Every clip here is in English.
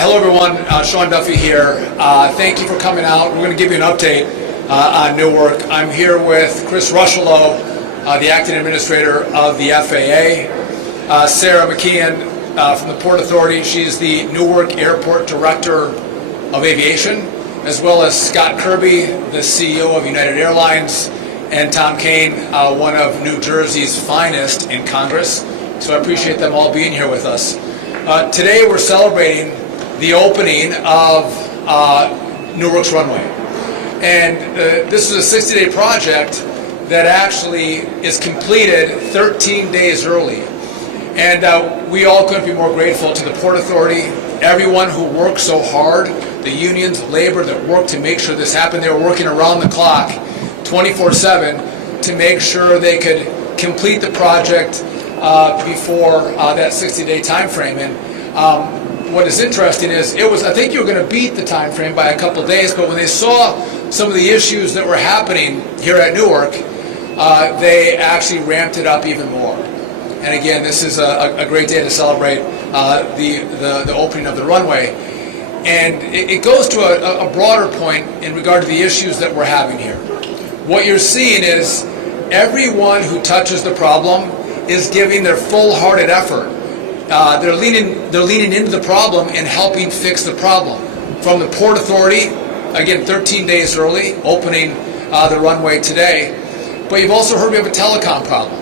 Hello everyone, Sean Duffy here. Thank you for coming out. We're going to give you an update on Newark. I'm here with Chris Rushalow, the acting administrator of the FAA, Sarah McKeon from the Port Authority. She's the Newark Airport Director of Aviation, as well as Scott Kirby, the CEO of United Airlines, and Tom Kane, one of New Jersey's finest in Congress. So I appreciate them all being here with us. Today we're celebrating the opening of Newark's runway. And this is a 60-day project that actually is completed 13 days early. And we all couldn't be more grateful to the Port Authority, everyone who worked so hard, the unions, labor that worked to make sure this happened. They were working around the clock, 24/7, to make sure they could complete the project before that 60-day time frame. And what is interesting is I think you were going to beat the time frame by a couple of days, but when they saw some of the issues that were happening here at Newark, they actually ramped it up even more. And again, this is a great day to celebrate the opening of the runway. And it goes to a broader point in regard to the issues that we're having here. What you're seeing is everyone who touches the problem is giving their full-hearted effort. They're leaning into the problem and helping fix the problem. From the Port Authority, again, 13 days early, opening the runway today. But you've also heard we have a telecom problem.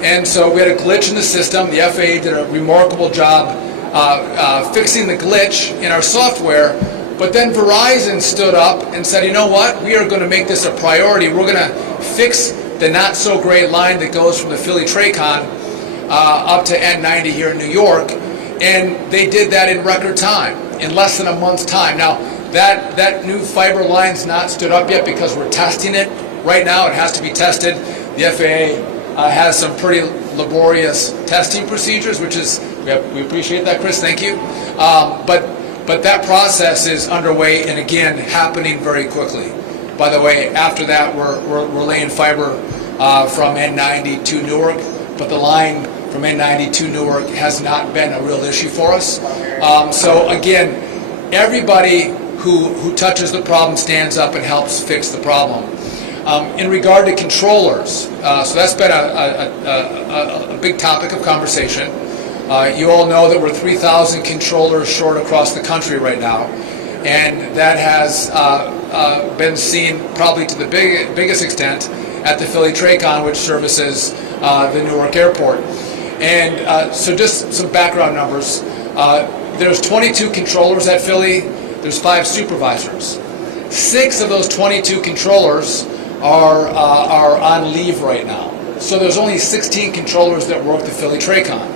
And so we had a glitch in the system. The FAA did a remarkable job fixing the glitch in our software. But then Verizon stood up and said, you know what? We are going to make this a priority. We're going to fix the not-so-great line that goes from the Philly Tracon up to N90 here in New York, and they did that in record time, in less than a month's time. Now, that new fiber line's not stood up yet because we're testing it right now. It has to be tested. The FAA has some pretty laborious testing procedures, which is, we appreciate that, Chris, thank you. But that process is underway and, again, happening very quickly. By the way, after that, we're laying fiber from N90 to Newark, but the line from N90 to Newark has not been a real issue for us. So again, everybody who touches the problem stands up and helps fix the problem. In regard to controllers, so that's been a big topic of conversation. You all know that we're 3,000 controllers short across the country right now, and that has been seen probably to the biggest extent at the Philly Tracon, which services the Newark Airport. And so just some background numbers. There's 22 controllers at Philly. There's 5 supervisors. 6 of those 22 controllers are on leave right now. So there's only 16 controllers that work the Philly Tracon.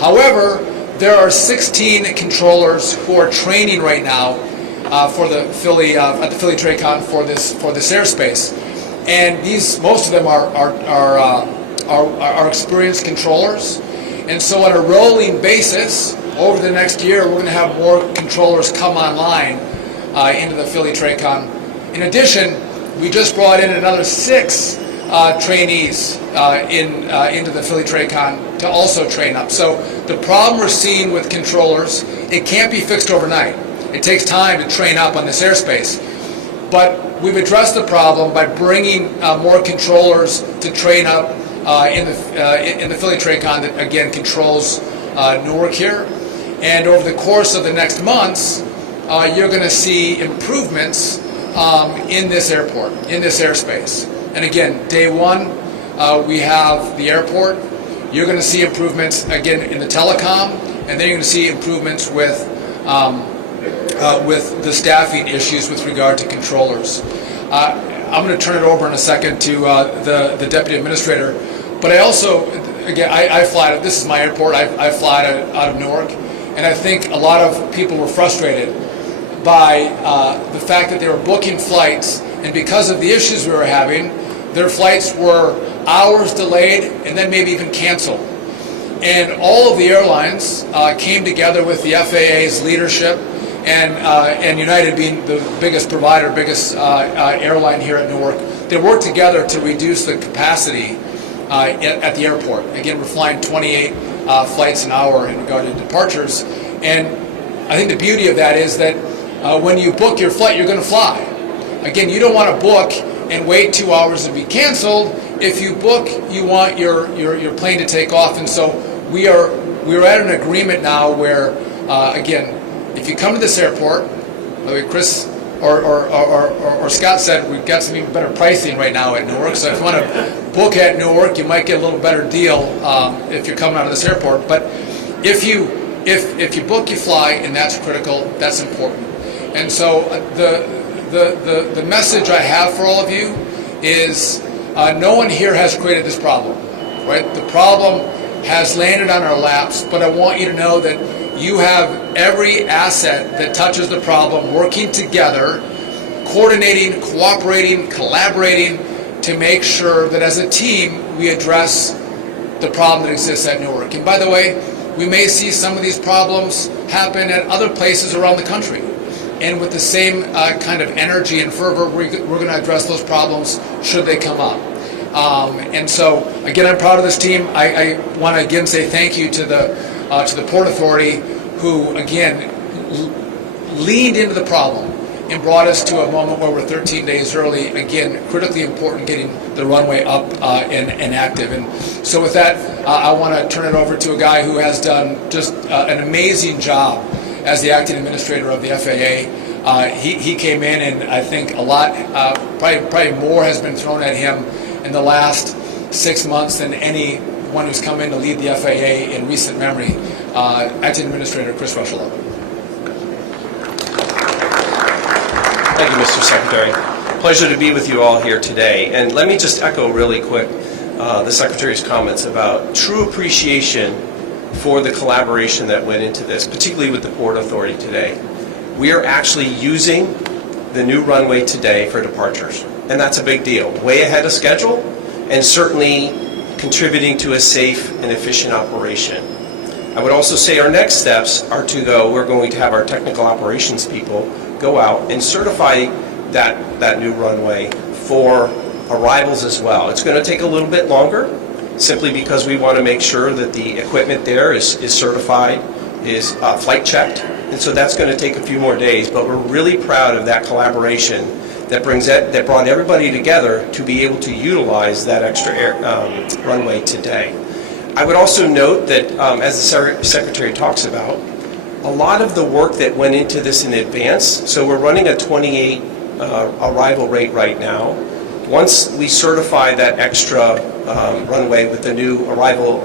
However, there are 16 controllers who are training right now for the Philly at the Philly Tracon for this airspace. And most of them are experienced controllers. And so on a rolling basis, over the next year, we're going to have more controllers come online into the Philly Tracon. In addition, we just brought in another 6 trainees into the Philly Tracon to also train up. So the problem we're seeing with controllers, it can't be fixed overnight. It takes time to train up on this airspace. But we've addressed the problem by bringing more controllers to train up in the Philly Tracon that, again, controls Newark here. And over the course of the next months, you're going to see improvements in this airport, in this airspace. And again, day one, we have the airport. You're going to see improvements, again, in the telecom, and then you're going to see improvements with the staffing issues with regard to controllers. I'm going to turn it over in a second to the deputy administrator, but I also, again, I fly, this is my airport, I fly out of Newark, and I think a lot of people were frustrated by the fact that they were booking flights, and because of the issues we were having, their flights were hours delayed and then maybe even canceled. And all of the airlines came together with the FAA's leadership, and United being the biggest provider, biggest airline here at Newark, they worked together to reduce the capacity at the airport. Again, we're flying 28 flights an hour in regard to departures, and I think the beauty of that is that when you book your flight, you're going to fly. Again, you don't want to book and wait 2 hours to be canceled. If you book, you want your plane to take off. And so we're at an agreement now where, again, if you come to this airport, by the way, Chris or Scott said we've got some even better pricing right now at Newark. So if you want to book at Newark, you might get a little better deal if you're coming out of this airport. But if you book, you fly, and that's critical. That's important. And so the message I have for all of you is no one here has created this problem, right? The problem has landed on our laps, but I want you to know that you have every asset that touches the problem working together, coordinating, cooperating, collaborating to make sure that as a team we address the problem that exists at Newark. And by the way, we may see some of these problems happen at other places around the country. And with the same kind of energy and fervor, we're going to address those problems should they come up. And so, again, I'm proud of this team. I want to again say thank you to the Port Authority, who again leaned into the problem and brought us to a moment where we're 13 days early. Again, critically important, getting the runway up and active. And so, with that, I want to turn it over to a guy who has done just an amazing job as the acting administrator of the FAA. He came in, and I think a lot, probably more has been thrown at him in the last 6 months than anyone who's come in to lead the FAA in recent memory. Acting Administrator Chris Rushlow. Thank you, Mr. Secretary. Pleasure to be with you all here today. And let me just echo really quick the Secretary's comments about true appreciation for the collaboration that went into this, particularly with the Port Authority today. We are actually using the new runway today for departures, and that's a big deal. Way ahead of schedule, and certainly contributing to a safe and efficient operation. I would also say our next steps are we're going to have our technical operations people go out and certify that new runway for arrivals as well. It's going to take a little bit longer, simply because we want to make sure that the equipment there is certified, is flight checked, and so that's going to take a few more days. But we're really proud of that collaboration that brought everybody together to be able to utilize that extra runway today. I would also note that, as the Secretary talks about, a lot of the work that went into this in advance. So we're running a 28 arrival rate right now. Once we certify that extra runway with the new arrival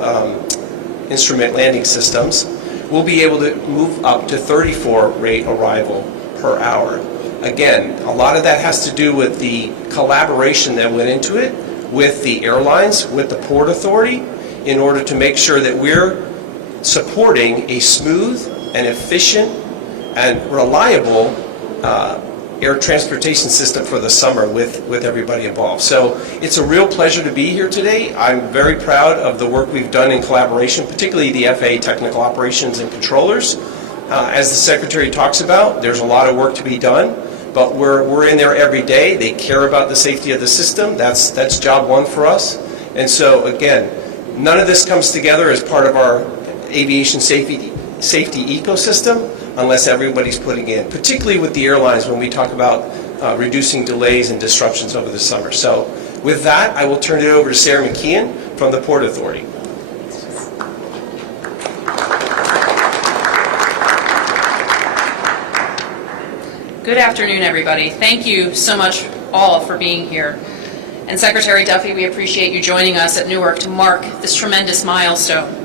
instrument landing systems, we'll be able to move up to 34 rate arrival per hour. Again, a lot of that has to do with the collaboration that went into it with the airlines, with the Port Authority, in order to make sure that we're supporting a smooth and efficient and reliable air transportation system for the summer with everybody involved. So it's a real pleasure to be here today. I'm very proud of the work we've done in collaboration, particularly the FAA technical operations and controllers. As the Secretary talks about, there's a lot of work to be done, but we're in there every day. They care about the safety of the system. That's job one for us. And so again, none of this comes together as part of our aviation safety ecosystem unless everybody's putting in, particularly with the airlines when we talk about reducing delays and disruptions over the summer. So with that, I will turn it over to Sarah McKeon from the Port Authority. Good afternoon, everybody. Thank you so much all for being here. And Secretary Duffy, we appreciate you joining us at Newark to mark this tremendous milestone.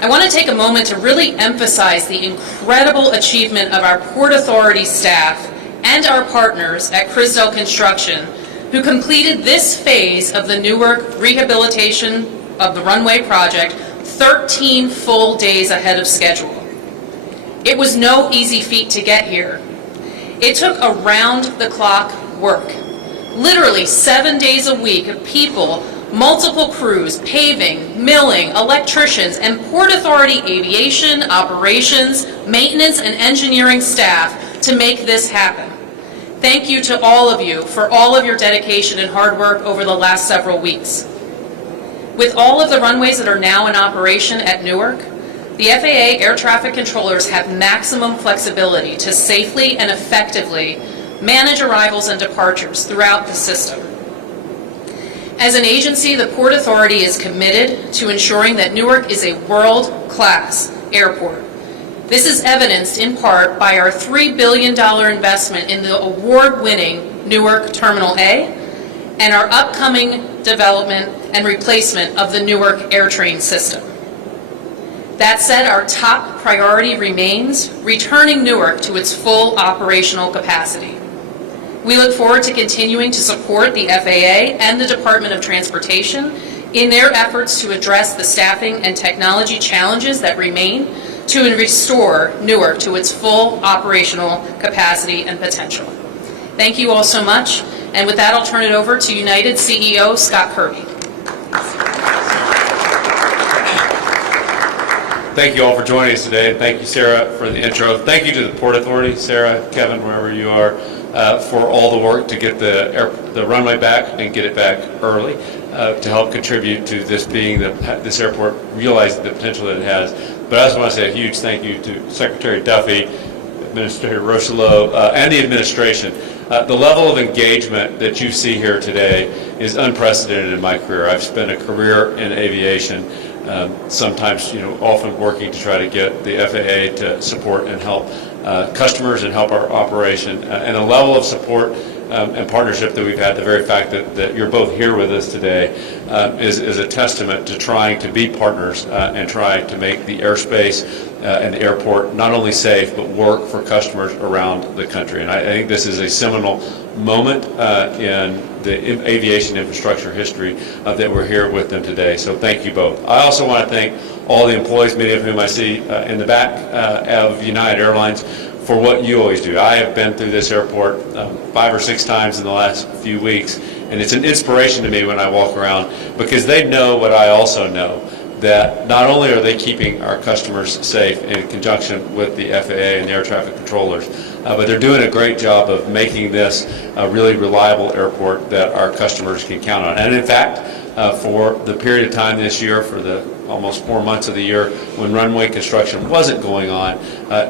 I want to take a moment to really emphasize the incredible achievement of our Port Authority staff and our partners at Crisdell Construction, who completed this phase of the Newark rehabilitation of the runway project 13 full days ahead of schedule. It was no easy feat to get here. It took around-the-clock work, literally 7 days a week of people, multiple crews, paving, milling, electricians, and Port Authority aviation, operations, maintenance, and engineering staff to make this happen. Thank you to all of you for all of your dedication and hard work over the last several weeks. With all of the runways that are now in operation at Newark, The FAA air traffic controllers have maximum flexibility to safely and effectively manage arrivals and departures throughout the system. As an agency, the Port Authority is committed to ensuring that Newark is a world-class airport. This is evidenced in part by our $3 billion investment in the award-winning Newark Terminal A and our upcoming development and replacement of the Newark AirTrain system. That said, our top priority remains returning Newark to its full operational capacity. We look forward to continuing to support the FAA and the Department of Transportation in their efforts to address the staffing and technology challenges that remain to restore Newark to its full operational capacity and potential. Thank you all so much, and with that I'll turn it over to United CEO Scott Kirby. Thank you all for joining us today, and thank you, Sarah, for the intro. Thank you to the Port Authority, Sarah, Kevin, wherever you are, for all the work to get the runway back and get it back early to help contribute to this being this airport realizing the potential that it has. But I also want to say a huge thank you to Secretary Duffy, Administrator Rocheleau, and the administration. The level of engagement that you see here today is unprecedented in my career. I've spent a career in aviation, sometimes, often working to try to get the FAA to support and help customers and help our operation. And the level of support and partnership that we've had, the very fact that you're both here with us today, is a testament to trying to be partners and trying to make the airspace and the airport not only safe, but work for customers around the country. And I think this is a seminal moment in the aviation infrastructure history that we're here with them today. So thank you both. I also want to thank all the employees, many of whom I see in the back of United Airlines, for what you always do. I have been through this airport 5 or 6 times in the last few weeks, and it's an inspiration to me when I walk around, because they know what I also know, that not only are they keeping our customers safe in conjunction with the FAA and the air traffic controllers, but they're doing a great job of making this a really reliable airport that our customers can count on. And in fact, for the period of time this year, for the almost 4 months of the year when runway construction wasn't going on,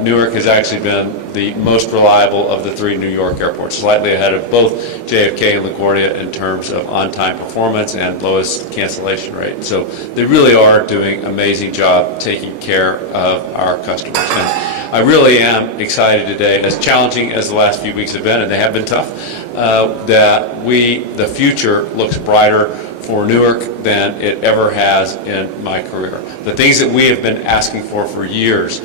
Newark has actually been the most reliable of the 3 New York airports, slightly ahead of both JFK and LaGuardia in terms of on-time performance and lowest cancellation rate. So they really are doing an amazing job taking care of our customers. And I really am excited today, as challenging as the last few weeks have been, and they have been tough, that the future looks brighter for Newark than it ever has in my career. The things that we have been asking for years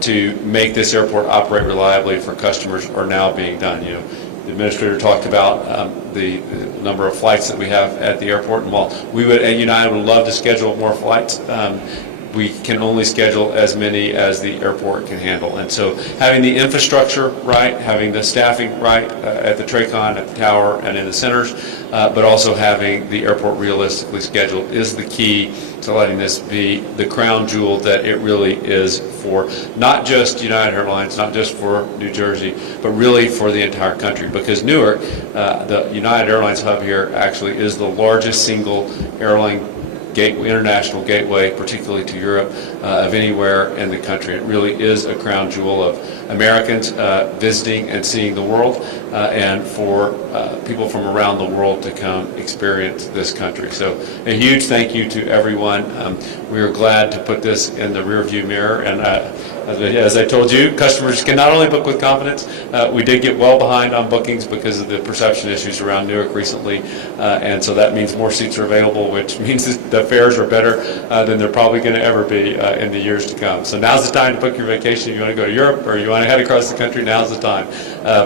to make this airport operate reliably for customers are now being done. The administrator talked about the number of flights that we have at the airport, and while we would at United would love to schedule more flights, we can only schedule as many as the airport can handle. And so having the infrastructure right, having the staffing right at the TRACON, at the tower, and in the centers, but also having the airport realistically scheduled is the key to letting this be the crown jewel that it really is for not just United Airlines, not just for New Jersey, but really for the entire country. Because Newark, the United Airlines hub here, actually is the largest single airline international gateway, particularly to Europe, of anywhere in the country. It really is a crown jewel of Americans visiting and seeing the world, and for people from around the world to come experience this country. So a huge thank you to everyone. We are glad to put this in the rearview mirror, and as I told you, customers can not only book with confidence. We did get well behind on bookings because of the perception issues around Newark recently, and so that means more seats are available, which means that the fares are better than they're probably going to ever be in the years to come. So now's the time to book your vacation. If you want to go to Europe or you want to head across the country, now's the time,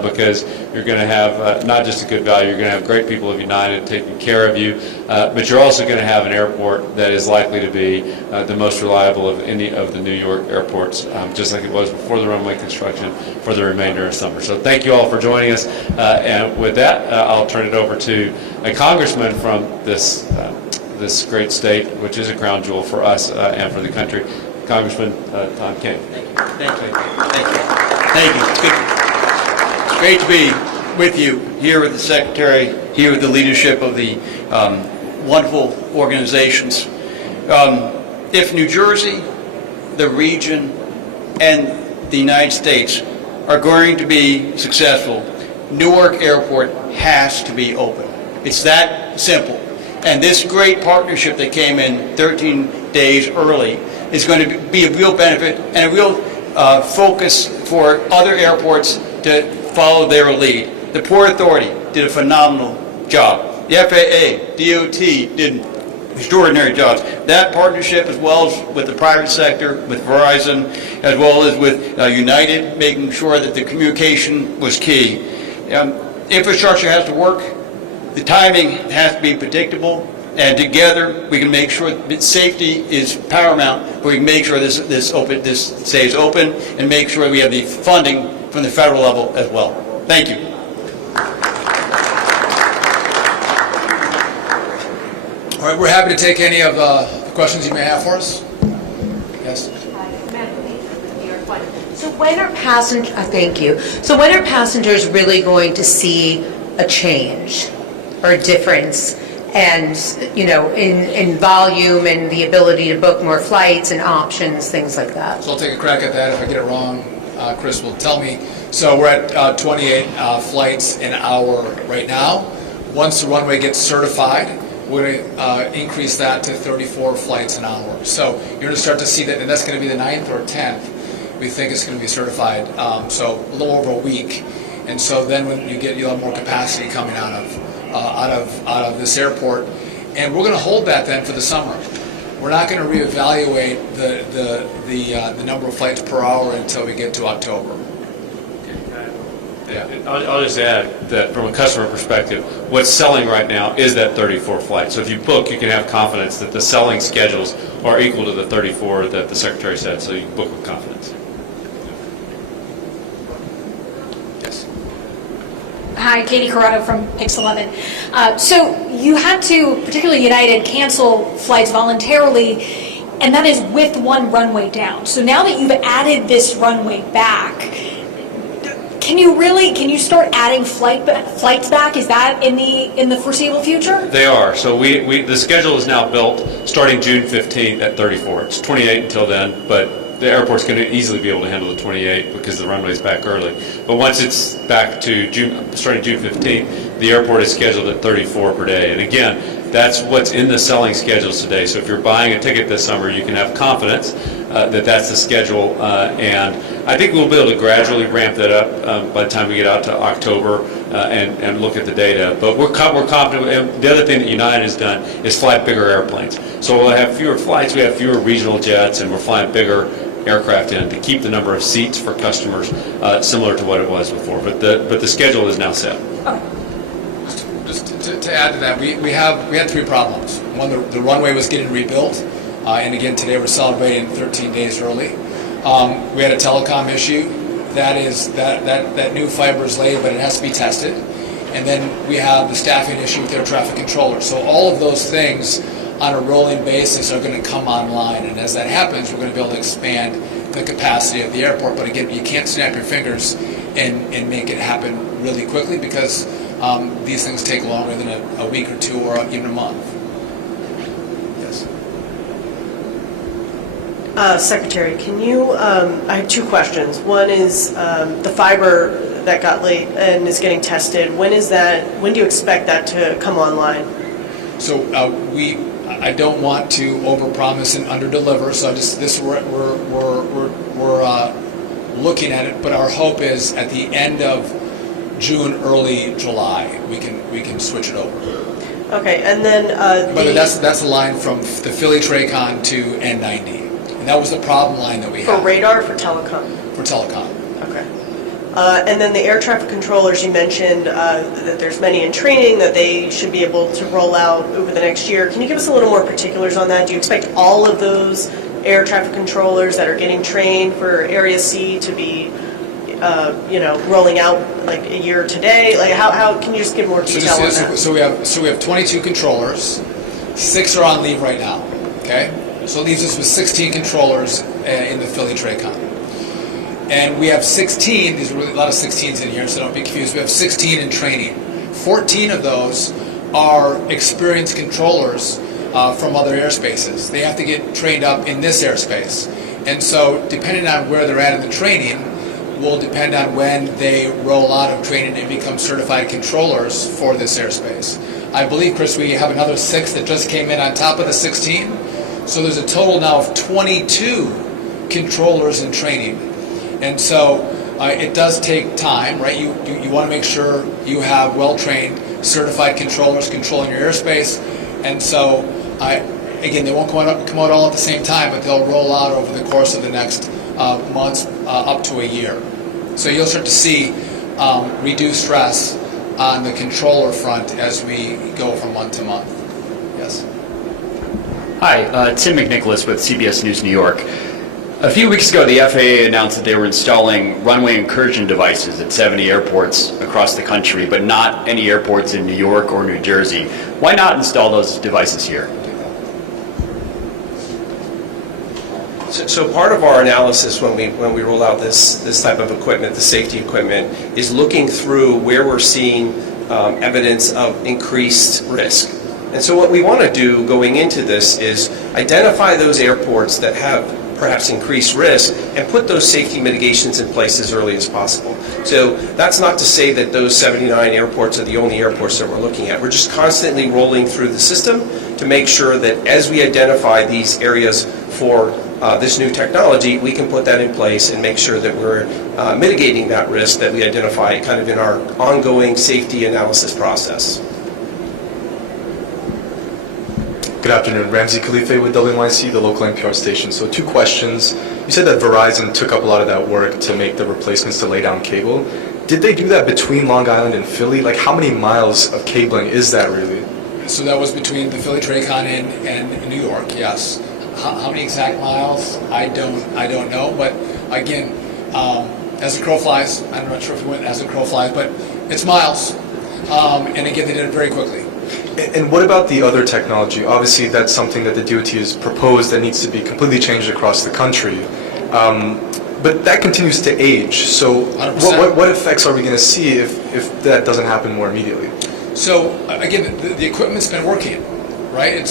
because you're going to have not just a good value, you're going to have great people of United taking care of you, but you're also going to have an airport that is likely to be the most reliable of any of the New York airports, just like it was before the runway construction, for the remainder of summer. So thank you all for joining us, and with that, I'll turn it over to a congressman from this great state, which is a crown jewel for us and for the country, Congressman Tom King. Thank you. Thank you. It's great to be with you, here with the Secretary, here with the leadership of the wonderful organizations. If New Jersey the region, and the United States are going to be successful, Newark Airport has to be open. It's that simple. And this great partnership that came in 13 days early is going to be a real benefit and a real focus for other airports to follow their lead. The Port Authority did a phenomenal job. The FAA, DOT did extraordinary jobs. That partnership, as well as with the private sector, with Verizon, as well as with United, making sure that the communication was key. Infrastructure has to work. The timing has to be predictable, and together we can make sure that safety is paramount. But we can make sure this stays open, and make sure we have the funding from the federal level as well. Thank you. All right, we're happy to take any of the questions you may have for us. Yes? So when are thank you. So when are passengers really going to see a change or a difference, and in volume and the ability to book more flights and options, things like that? So I'll take a crack at that. If I get it wrong, Chris will tell me. So we're at 28 flights an hour right now. Once the runway gets certified, we're going to increase that to 34 flights an hour. So you're going to start to see that, and that's going to be the 9th or 10th. We think it's going to be certified, so a little over a week. And so then when you'll have more capacity coming out of this airport, and we're going to hold that then for the summer. We're not going to reevaluate the number of flights per hour until we get to October. Yeah. I'll just add that from a customer perspective, what's selling right now is that 34 flight. So if you book, you can have confidence that the selling schedules are equal to the 34 that the Secretary said, so you can book with confidence. Yes. Hi, Katie Corrado from Pix 11. So you had to, particularly United, cancel flights voluntarily, and that is with one runway down. So now that you've added this runway back, can you start adding flights back? Is that in the foreseeable future? They are. So the schedule is now built starting June 15th at 34. It's 28 until then, but the airport's going to easily be able to handle the 28 because the runway's back early. But once it's back to starting June 15th, the airport is scheduled at 34 per day. And again, that's what's in the selling schedules today. So if you're buying a ticket this summer, you can have confidence that that's the schedule. And I think we'll be able to gradually ramp that up by the time we get out to October and look at the data. But we're confident. And the other thing that United has done is fly bigger airplanes. So we'll have fewer flights, we have fewer regional jets, and we're flying bigger aircraft in to keep the number of seats for customers similar to what it was before. But the schedule is now set. Just to add to that, we had three problems. One, the runway was getting rebuilt, and again today we're celebrating 13 days early. We had a telecom issue. That new fiber is laid, but it has to be tested. And then we have the staffing issue with air traffic controllers. So all of those things on a rolling basis are going to come online, and as that happens, we're going to be able to expand the capacity of the airport. But again, you can't snap your fingers and make it happen really quickly because these things take longer than a week or two or even a month. Yes. Secretary, can you, I have two questions. One is the fiber that got laid and is getting tested. When do you expect that to come online? So I don't want to overpromise and underdeliver. So we're looking at it, but our hope is at the end of June, early July, we can switch it over. Okay, and then but that's a line from the Philly Tracon to N90, and that was the problem line that we had. For radar or for telecom? For telecom. Okay. And then the air traffic controllers, you mentioned that there's many in training that they should be able to roll out over the next year. Can you give us a little more particulars on that? Do you expect all of those air traffic controllers that are getting trained for Area C to be, rolling out like a year today? Like how can you just give more detail on that? So we have 22 controllers. 6 are on leave right now. Okay, so it leaves us with 16 controllers in the Philly Tracon. And we have 16, there's really a lot of 16s in here, so don't be confused. We have 16 in training. 14 of those are experienced controllers from other airspaces. They have to get trained up in this airspace. And so depending on where they're at in the training will depend on when they roll out of training and become certified controllers for this airspace. I believe, Chris, we have another 6 that just came in on top of the 16. So there's a total now of 22 controllers in training. And so it does take time, right? You want to make sure you have well-trained, certified controllers controlling your airspace. And so, again, they won't come out all at the same time, but they'll roll out over the course of the next months up to a year. So you'll start to see reduced stress on the controller front as we go from month to month. Yes. Hi, Tim McNicholas with CBS News New York. A few weeks ago, the FAA announced that they were installing runway incursion devices at 70 airports across the country, but not any airports in New York or New Jersey. Why not install those devices here? So part of our analysis when we roll out this type of equipment, the safety equipment, is looking through where we're seeing evidence of increased risk. And so what we want to do going into this is identify those airports that have perhaps increased risk and put those safety mitigations in place as early as possible. So that's not to say that those 79 airports are the only airports that we're looking at. We're just constantly rolling through the system to make sure that as we identify these areas for this new technology, we can put that in place and make sure that we're mitigating that risk that we identify kind of in our ongoing safety analysis process. Good afternoon, Ramsey Khalife with WNYC, the local NPR station. So 2 questions. You said that Verizon took up a lot of that work to make the replacements to lay down cable. Did they do that between Long Island and Philly? Like how many miles of cabling is that really? So that was between the Philly Tracon and New York, yes. How many exact miles? I don't know, but again, as the crow flies, I'm not sure if we went as the crow flies, but it's miles. And again, they did it very quickly. And what about the other technology? Obviously, that's something that the DOT has proposed that needs to be completely changed across the country. But that continues to age. So what effects are we going to see if that doesn't happen more immediately? So again, the equipment's been working, right?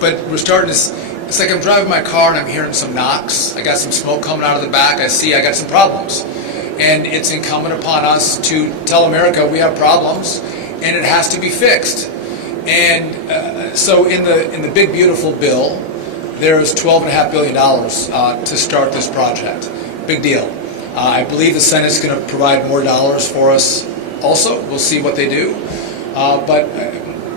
But we're starting to. It's like I'm driving my car and I'm hearing some knocks. I got some smoke coming out of the back. I got some problems, and it's incumbent upon us to tell America we have problems, and it has to be fixed. And so in the big beautiful bill, there's $12.5 billion to start this project. Big deal. I believe the Senate's going to provide more dollars for us. Also, we'll see what they do. But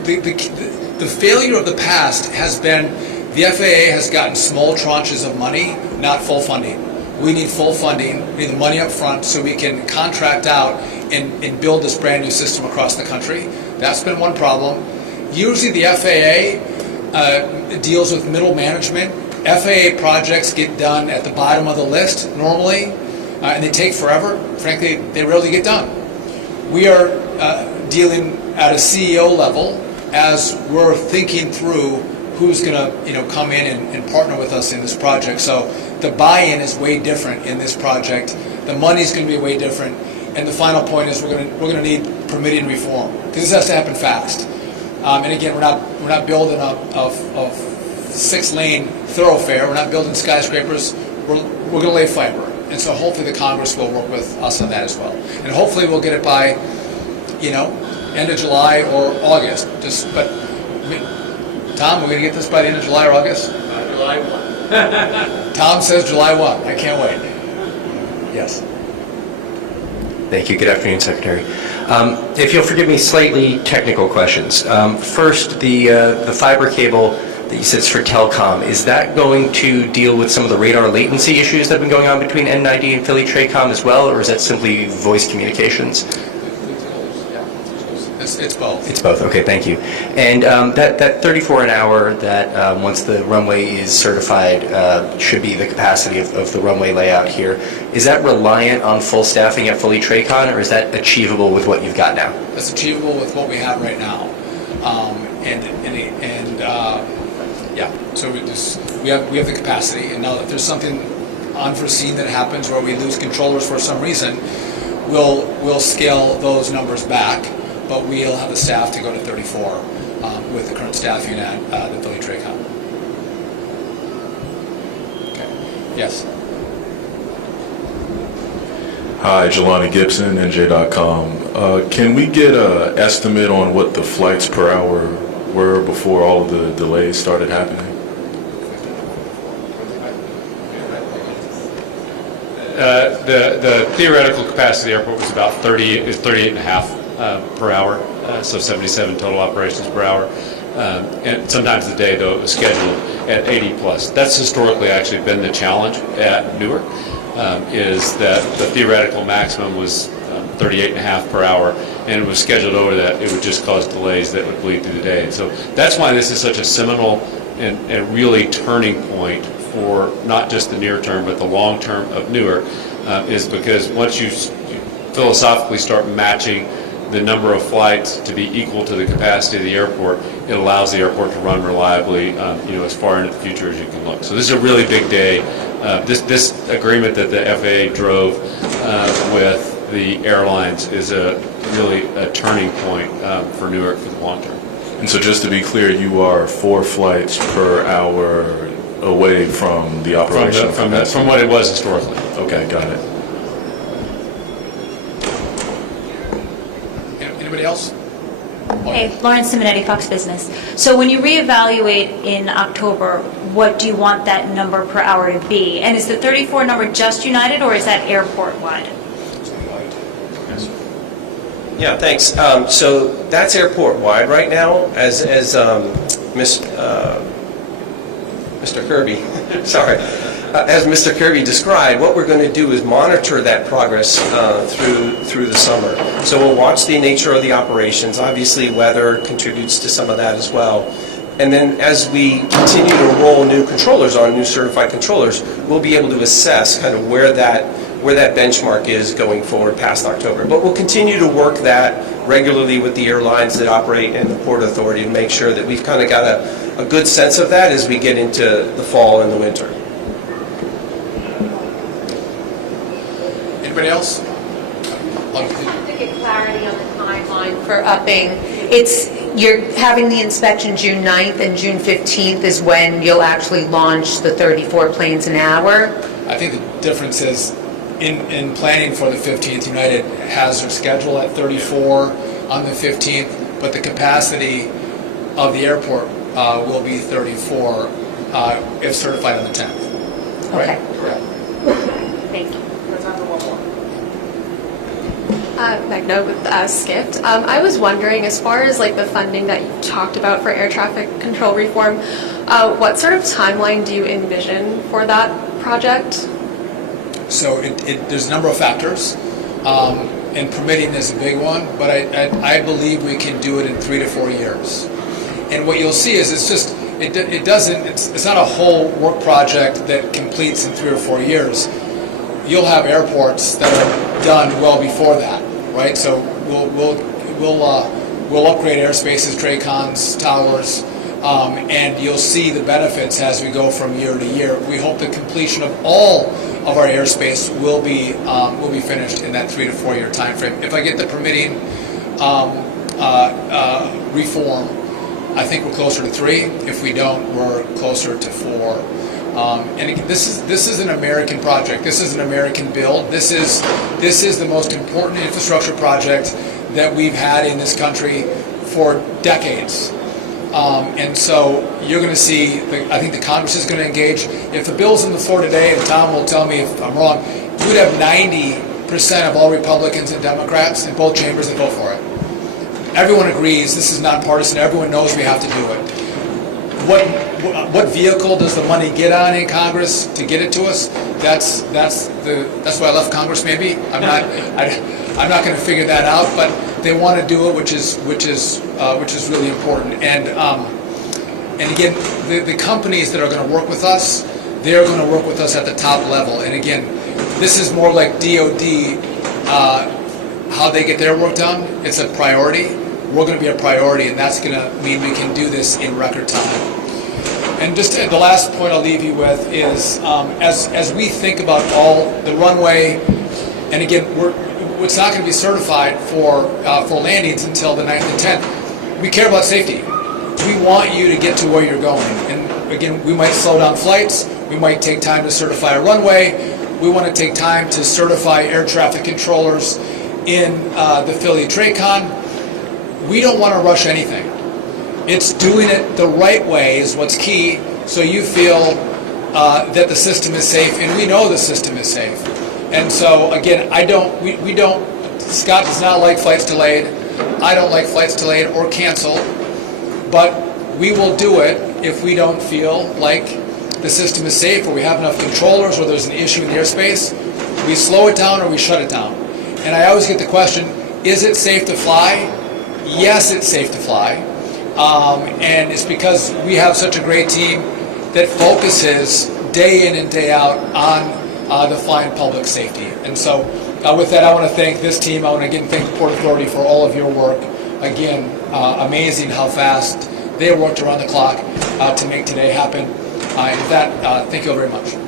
the failure of the past has been the FAA has gotten small tranches of money, not full funding. We need full funding. We need the money up front so we can contract out and build this brand new system across the country. That's been one problem. Usually the FAA deals with middle management. FAA projects get done at the bottom of the list normally, and they take forever. Frankly, they rarely get done. We are dealing at a CEO level as we're thinking through who's going to come in and partner with us in this project. So the buy-in is way different in this project. The money's going to be way different. And the final point is we're going to need permitting reform because this has to happen fast. And again, we're not building a 6-lane thoroughfare. We're not building skyscrapers. We're going to lay fiber. And so hopefully the Congress will work with us on that as well. And hopefully we'll get it by, end of July or August. Tom, we're going to get this by the end of July or August? July 1. Tom says July 1. I can't wait. Yes. Thank you. Good afternoon, Secretary. If you'll forgive me, slightly technical questions. First, the fiber cable that you said is for telecom, is that going to deal with some of the radar latency issues that have been going on between N90 and Philly Tracom as well, or is that simply voice communications? It's both. It's both. Okay, thank you. And that 34 an hour that once the runway is certified should be the capacity of the runway layout here. Is that reliant on full staffing at Philly Tracon, or is that achievable with what you've got now? That's achievable with what we have right now. So we have the capacity, and now if there's something unforeseen that happens where we lose controllers for some reason, we'll scale those numbers back. But we'll have the staff to go to 34 with the current staffing at the Philly Tracon. Okay. Yes. Hi, Jelani Gibson, NJ.com. Can we get an estimate on what the flights per hour were before all of the delays started happening? The theoretical capacity of the airport was about 38 and a half per hour, so 77 total operations per hour. And sometimes the day, though, it was scheduled at 80 plus. That's historically actually been the challenge at Newark, is that the theoretical maximum was 38 and a half per hour, and it was scheduled over that. It would just cause delays that would bleed through the day. And so that's why this is such a seminal and really turning point for not just the near term, but the long term of Newark, is because once you philosophically start matching the number of flights to be equal to the capacity of the airport, it allows the airport to run reliably, as far into the future as you can look. So this is a really big day. This agreement that the FAA drove with the airlines is really a turning point for Newark for the long term. And so just to be clear, you are 4 flights per hour away from the operation From what it was historically. Okay, got it. Anybody else? Hey, Lauren Simonetti, Fox Business. So when you reevaluate in October, what do you want that number per hour to be? And is the 34 number just United, or is that airport-wide? Yeah, thanks. So that's airport-wide right now, as Mr. Kirby, sorry, as Mr. Kirby described. What we're going to do is monitor that progress through the summer. So we'll watch the nature of the operations. Obviously, weather contributes to some of that as well. And then as we continue to roll new controllers on, new certified controllers, we'll be able to assess kind of where that benchmark is going forward past October. But we'll continue to work that regularly with the airlines that operate and the Port Authority to make sure that we've kind of got a good sense of that as we get into the fall and the winter. Anybody else? To get clarity on the timeline for upping, you're having the inspection June 9th and June 15th is when you'll actually launch the 34 planes an hour? I think the difference is in planning for the 15th, United has their schedule at 34 on the 15th, but the capacity of the airport will be 34 if certified on the 10th. Okay. Correct. Thank you. Magna with Skift. I was wondering, as far as like the funding that you talked about for air traffic control reform, what sort of timeline do you envision for that project? So there's a number of factors, and permitting is a big one, but I believe we can do it in 3 to 4 years. And what you'll see is it's not a whole work project that completes in 3 or 4 years. You'll have airports that are done well before that, right? So we'll upgrade airspaces, TRACONs, towers, and you'll see the benefits as we go from year to year. We hope the completion of all of our airspace will be finished in that 3 to 4 year time frame. If I get the permitting reform, I think we're closer to 3. If we don't, we're closer to 4. And again, this is an American project. This is an American build. This is the most important infrastructure project that we've had in this country for decades. And so you're going to see, I think the Congress is going to engage. If the bill's on the floor today, and Tom will tell me if I'm wrong, you would have 90% of all Republicans and Democrats in both chambers that vote for it. Everyone agrees this is not partisan. Everyone knows we have to do it. What vehicle does the money get on in Congress to get it to us? That's why I left Congress. Maybe I'm not going to figure that out. But they want to do it, which is really important. And again, the companies that are going to work with us, they're going to work with us at the top level. And again, this is more like DoD, how they get their work done. It's a priority. We're going to be a priority, and that's going to mean we can do this in record time. And just the last point I'll leave you with is, as we think about all the runway, and again, it's not going to be certified for landings until the 9th and 10th. We care about safety. We want you to get to where you're going. And again, we might slow down flights, We might take time to certify a runway. We want to take time to certify air traffic controllers in the Philly TRACON. We don't want to rush anything. It's doing it the right way is what's key, so you feel that the system is safe, and we know the system is safe. And so, again, we don't, Scott does not like flights delayed. I don't like flights delayed or canceled, but we will do it if we don't feel like the system is safe, or we have enough controllers, or there's an issue in the airspace. We slow it down or we shut it down. And I always get the question, is it safe to fly? Yes, it's safe to fly. And it's because we have such a great team that focuses day in and day out on the flying public safety. And so with that, I want to thank this team. I want to again thank the Port Authority for all of your work. Again, amazing how fast they worked around the clock to make today happen. And with that, thank you all very much.